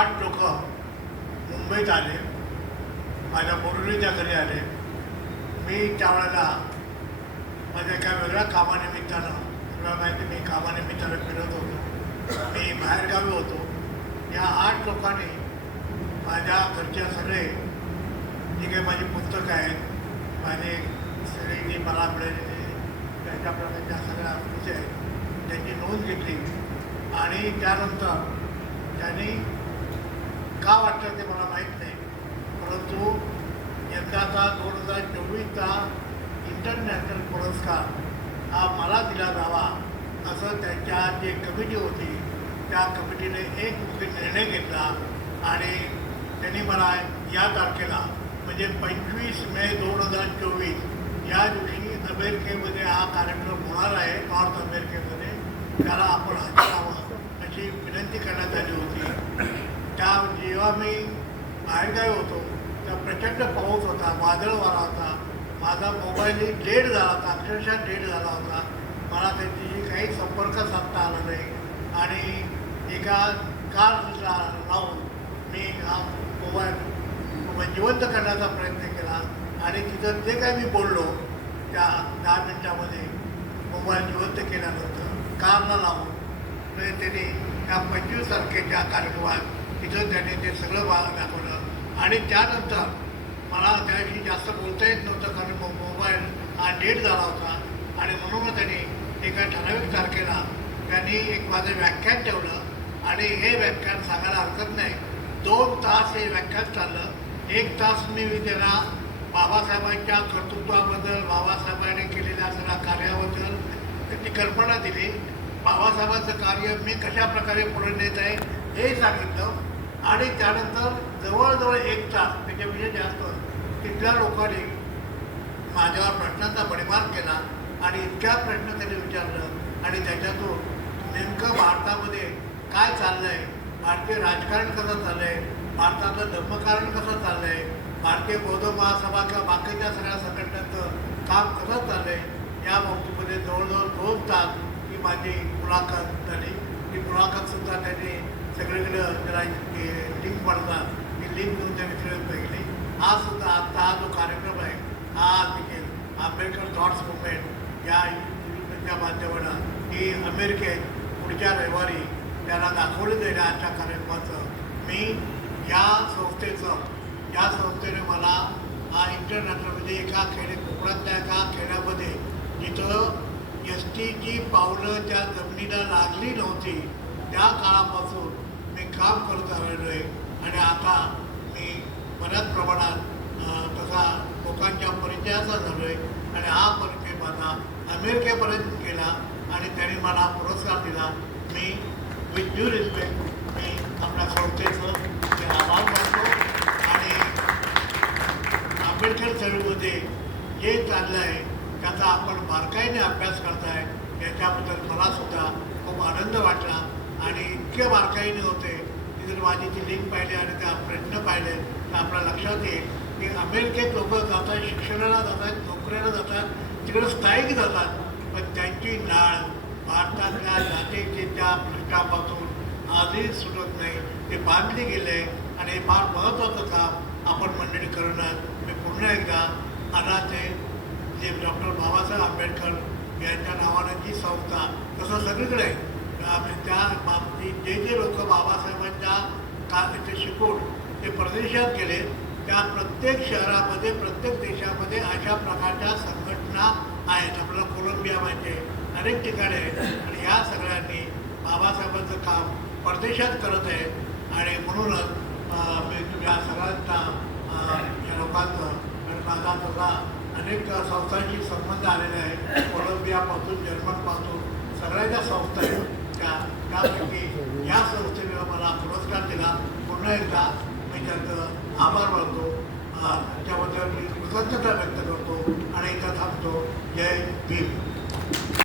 आठ लोक मुंबईत आले. माझ्या बोरुलीच्या घरी आले. मी त्यावेळेला माझ्या एका वेगळ्या कामानिमित्तानं तुला माहिती मी कामानिमित्तानं फिरत होतो. मी बाहेरगावी होतो. या आठ लोकांनी माझ्या घरच्या सगळे जी काही माझी पुस्तकं आहेत माझे सगळे जी मला मिळालेली त्यांच्या प्रकारच्या सगळ्या विषय आहेत त्यांची नोंद घेतली. आणि त्यानंतर त्यांनी का वाटतं ते मला माहीत नाही. परंतु यंदाचा दोन हजार चोवीसचा इंटरनॅशनल पुरस्कार हा मला दिला जावा असं त्यांच्या जे कमिटी होती त्या कमिटीने एक निर्णय घेतला आणि त्यांनी मला या तारखेला म्हणजे पंचवीस मे दोन हजार चोवीस या दिवशी अमेरिकेमध्ये हा कार्यक्रम होणार आहे नॉर्थ अमेरिकेमध्ये. त्याला आपण हजर राहावं अशी विनंती करण्यात आली होती. जेव्हा मी बाहेरगावी होतो. तेव्हा प्रचंड पाऊस होता वादळ वारा होता. माझा मोबाईलही डेड झाला होता अक्षरशः डेड झाला होता. मला त्यांच्याशी काही संपर्क साधता आला नाही. आणि एका कार लावून मी हा मोबाईल जिवंत करण्याचा प्रयत्न केला. आणि तिथं जे काही मी बोललो त्या दहा मिनटामध्ये मोबाईल जिवंत केल्यानंतर कारला लावून म्हणजे त्यांनी त्या पंचवीस तारखेच्या कार्यक्रमात तिथं त्याने ते सगळं भाग दाखवलं. आणि त्यानंतर मला त्याविषयी जास्त बोलता येत नव्हतं कारण मो मोबाईल हा डेट झाला होता. आणि म्हणून त्यांनी एका ठराविक तारखेला त्यांनी एक माझं व्याख्यान ठेवलं. आणि हे व्याख्यान सांगायला हरकत नाही. दोन तास हे व्याख्यान चाललं. एक तास मी त्याला बाबासाहेबांच्या कर्तृत्वाबद्दल बाबासाहेबांनी केलेल्या सगळ्या कार्याबद्दल त्यांनी कल्पना दिली. बाबासाहेबांचं कार्य मी कशा प्रकारे पुढे नेत आहे हे सांगितलं. आणि त्यानंतर जवळजवळ एक तास त्याच्यापेक्षा जास्त तिथल्या लोकांनी माझ्यावर प्रश्नांचा भडीमार केला आणि इतक्या प्रश्न त्यांनी विचारलं. आणि त्याच्यातून नेमकं भारतामध्ये काय चाललं आहे भारतीय राजकारण कसं चाललं आहे भारतातलं धर्मकारण कसं चाललं आहे भारतीय बौद्ध महासभा किंवा बाकीच्या सगळ्या संघटनांचं काम कसं चाललं आहे या बाबतीमध्ये जवळजवळ दोन तास ही माझी मुलाखत झाली. ती मुलाखतसुद्धा त्यांनी सगळीकडं त्याला लिंक पडतात. ती लिंक घेऊन त्यांनी खेळत बघितली. हा सुद्धा आत्ता हा जो कार्यक्रम आहे हा देखील आंबेडकर थॉट्स मुवमेंट या युट्यूबच्या माध्यमानं ही अमेरिकेत पुढच्या रविवारी त्याला दाखवलं जाईल आजच्या कार्यक्रमाचं. मी या संस्थेचं या संस्थेने मला हा इंटरनॅशनल म्हणजे एका खेडे कोकणातल्या एका खेड्यामध्ये जिथं एस टीची पावलं त्या जमिनीला लागली नव्हती त्या काळापासून मी काम करत आलेलो आहे आणि आता मी बऱ्याच प्रमाणात तसा लोकांच्या परिचयाचा झालो आहे आणि हा परिचय माझा अमेरिकेपर्यंत गेला आणि त्यांनी मला पुरस्कार दिला. मी विथ ड्यू रिस्पेक्ट मी आपल्या संस्थेचं मी आभार मानतो. आणि आंबेडकर चळवळीमध्ये जे चाललं आहे त्याचा आपण बारकाईने अभ्यास करताय याच्याबद्दल मला सुद्धा खूप आनंद वाटला. आणि इतके बारकाईने होते की जर माझी ती लिंक पाहिली आणि त्या प्रयत्न पाहिले तर आपल्या लक्षात येईल की अमेरिकेत लोक जातात शिक्षणाला जातात नोकऱ्याला जातात तिकडे स्थायिक जातात पण त्यांची नाळ भारतातल्या जातीच्या पृष्ठापासून आजही सुटत नाही ते बांधले गेले आणि हे फार महत्त्वाचं काम आपण मंडळी करणार मी पुन्हा एकदा अनाथे जे डॉक्टर बाबासाहेब आंबेडकर यांच्या नावानं जी संस्था तसं सगळीकडे आहे. त्या- बाबतीत जे जे लोक बाबासाहेबांच्या कामाचे शिकून ते परदेशात गेले त्या प्रत्येक शहरामध्ये प्रत्येक देशामध्ये अशा प्रकारच्या संघटना आहेत. आपल्याला कोलंबिया माहिती आहे अनेक ठिकाणी आहेत. आणि या सगळ्यांनी बाबासाहेबांचं काम परदेशात करत आहे. आणि म्हणूनच मी तुम्ही या सगळ्यांचा या लोकांचं आणि माझा तसा अनेक संस्थांशी संबंध आलेले आहे कोलंबियापासून जर्मनपासून सगळ्या ज्या संस्था आहेत यासाठी या संस्थेने मला पुरस्कार दिला. पुन्हा एकदा मी त्यांचं आभार मानतो. त्याबद्दल मी कृतज्ञता व्यक्त करतो आणि इथं थांबतो. जय भीम.